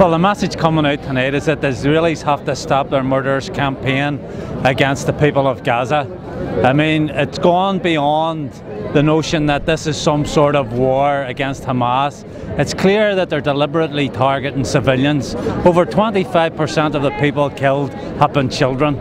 Well, the message coming out tonight is that the Israelis have to stop their murderous campaign against the people of Gaza. I mean, it's gone beyond the notion that this is some sort of war against Hamas. It's clear that they're deliberately targeting civilians. Over 25% of the people killed have been children,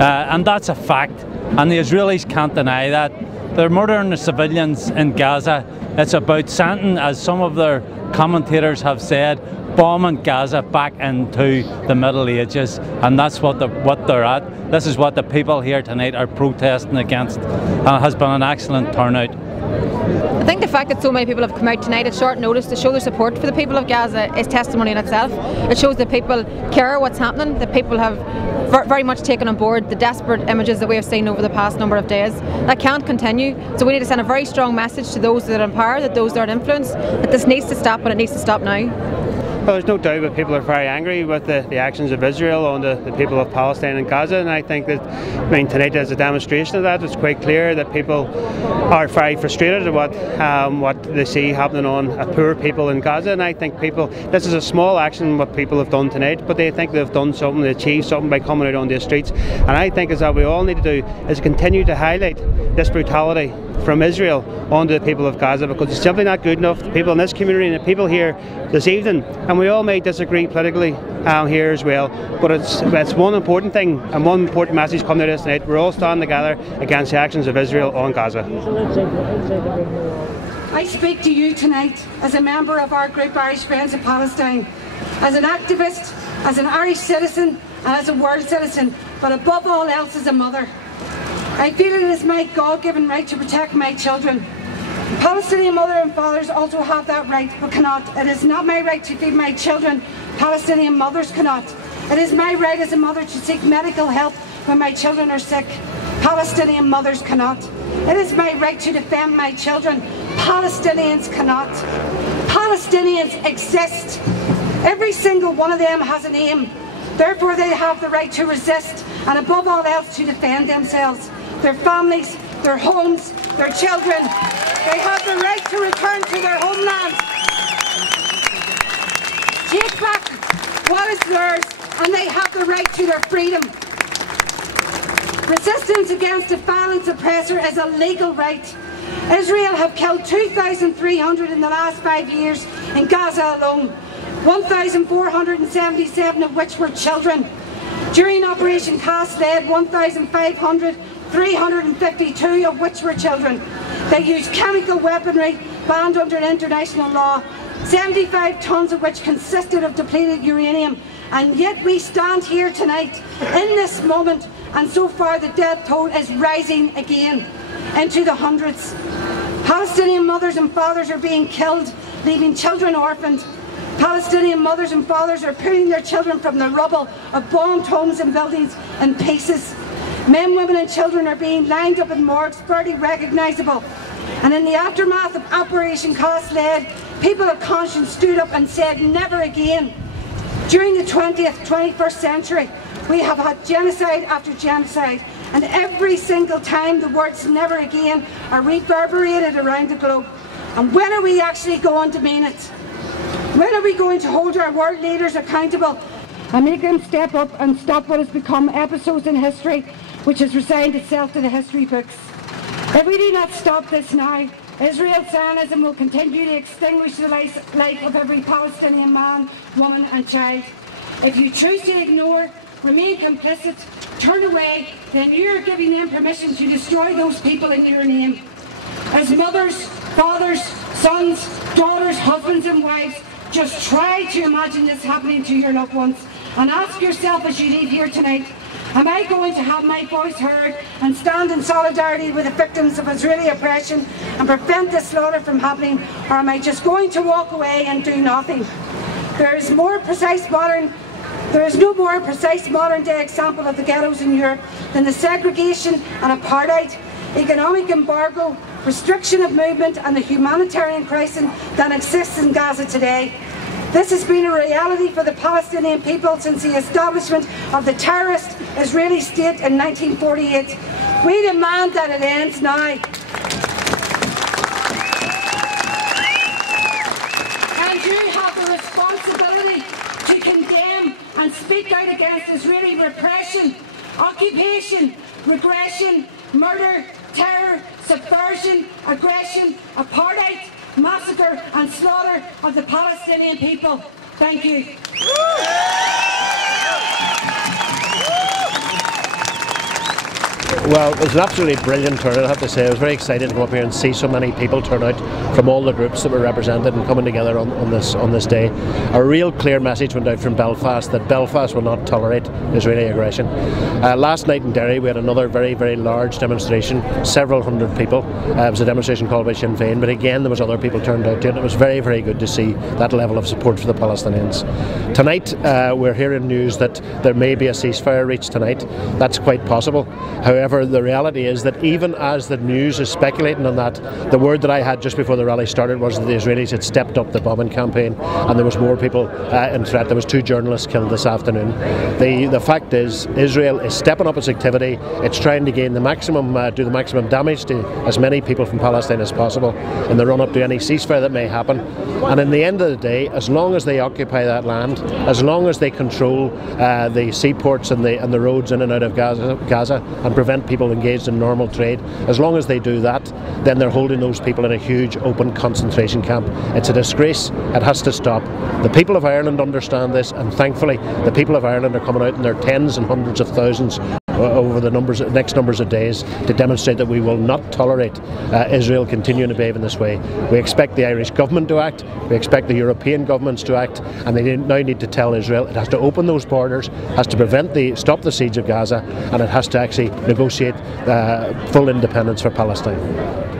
and that's a fact, and the Israelis can't deny that. They're murdering the civilians in Gaza. It's about sending, as some of their commentators have said, bombing Gaza back into the Middle Ages, and that's what they're at. This is what the people here tonight are protesting against, and it has been an excellent turnout. I think the fact that so many people have come out tonight at short notice to show their support for the people of Gaza is testimony in itself. It shows that people care what's happening, that people have very much taken on board the desperate images that we have seen over the past number of days. That can't continue, so we need to send a very strong message to those that are in power, that those that are in influence, that this needs to stop, and it needs to stop now. Well, there's no doubt that people are very angry with the actions of Israel on the people of Palestine and Gaza, and I think that, tonight is a demonstration of that. It's quite clear that people are very frustrated at what they see happening on poor people in Gaza, and I think this is a small action what people have done tonight, but they think they've done something, they achieved something by coming out on the streets, and I think is that we all need to do is continue to highlight this brutality from Israel onto the people of Gaza, because it's simply not good enough. The people in this community and the people here this evening, and we all may disagree politically here as well, but it's one important thing and one important message coming out of this tonight. We're all standing together against the actions of Israel on Gaza. I speak to you tonight as a member of our group Irish Friends of Palestine, as an activist, as an Irish citizen and as a world citizen, but above all else as a mother. I feel it is my God-given right to protect my children. Palestinian mothers and fathers also have that right, but cannot. It is not my right to feed my children. Palestinian mothers cannot. It is my right as a mother to seek medical help when my children are sick. Palestinian mothers cannot. It is my right to defend my children. Palestinians cannot. Palestinians exist. Every single one of them has a name. Therefore they have the right to resist, and above all else to defend themselves, their families, their homes, their children. They have the right to return to their homeland. Take back what is theirs, and they have the right to their freedom. Resistance against a violent oppressor is a legal right. Israel have killed 2,300 in the last 5 years in Gaza alone, 1,477 of which were children. During Operation Cast Lead, 1,352 of which were children. They used chemical weaponry banned under international law, 75 tonnes of which consisted of depleted uranium. And yet we stand here tonight, in this moment, and so far the death toll is rising again into the hundreds. Palestinian mothers and fathers are being killed, leaving children orphaned. Palestinian mothers and fathers are pulling their children from the rubble of bombed homes and buildings in pieces. Men, women and children are being lined up in morgues, barely recognisable. And in the aftermath of Operation Cast Lead, people of conscience stood up and said never again. During the 21st century, we have had genocide after genocide, and every single time the words never again are reverberated around the globe. And when are we actually going to mean it? When are we going to hold our world leaders accountable and make them step up and stop what has become episodes in history which has resigned itself to the history books? If we do not stop this now, Israel's Zionism will continue to extinguish the life of every Palestinian man, woman and child. If you choose to ignore, remain complicit, turn away, then you are giving them permission to destroy those people in your name. As mothers, fathers, sons, daughters, husbands and wives, just try to imagine this happening to your loved ones, and ask yourself as you leave here tonight, am I going to have my voice heard and stand in solidarity with the victims of Israeli oppression and prevent this slaughter from happening, or am I just going to walk away and do nothing? There is no more precise modern day example of the ghettos in Europe than the segregation and apartheid, economic embargo, restriction of movement and the humanitarian crisis that exists in Gaza today. This has been a reality for the Palestinian people since the establishment of the terrorist Israeli state in 1948. We demand that it ends now. And you have the responsibility to speak out against Israeli repression, occupation, regression, murder, terror, subversion, aggression, apartheid, massacre and slaughter of the Palestinian people. Thank you. Well, it was an absolutely brilliant turnout, I have to say. I was very excited to come up here and see so many people turn out from all the groups that were represented and coming together on this day. A real clear message went out from Belfast that Belfast will not tolerate Israeli aggression. Last night in Derry we had another very, very large demonstration, several hundred people. It was a demonstration called by Sinn Féin, but again there was other people turned out to it. It was very, very good to see that level of support for the Palestinians. Tonight we're hearing news that there may be a ceasefire reached tonight. That's quite possible. However, the reality is that even as the news is speculating on that, the word that I had just before the rally started was that the Israelis had stepped up the bombing campaign and there was more people in threat. There was 2 journalists killed this afternoon. The fact is, Israel is stepping up its activity. It's trying to gain the maximum, do the maximum damage to as many people from Palestine as possible in the run-up to any ceasefire that may happen. And in the end of the day, as long as they occupy that land, as long as they control the seaports and the roads in and out of Gaza and prevent people engaged in normal trade, as long as they do that, then they're holding those people in a huge open concentration camp. It's a disgrace. It has to stop. The people of Ireland understand this, and thankfully the people of Ireland are coming out in their tens and hundreds of thousands over the next numbers of days to demonstrate that we will not tolerate Israel continuing to behave in this way. We expect the Irish government to act, we expect the European governments to act, and they now need to tell Israel it has to open those borders, has to stop the siege of Gaza, and it has to actually negotiate full independence for Palestine.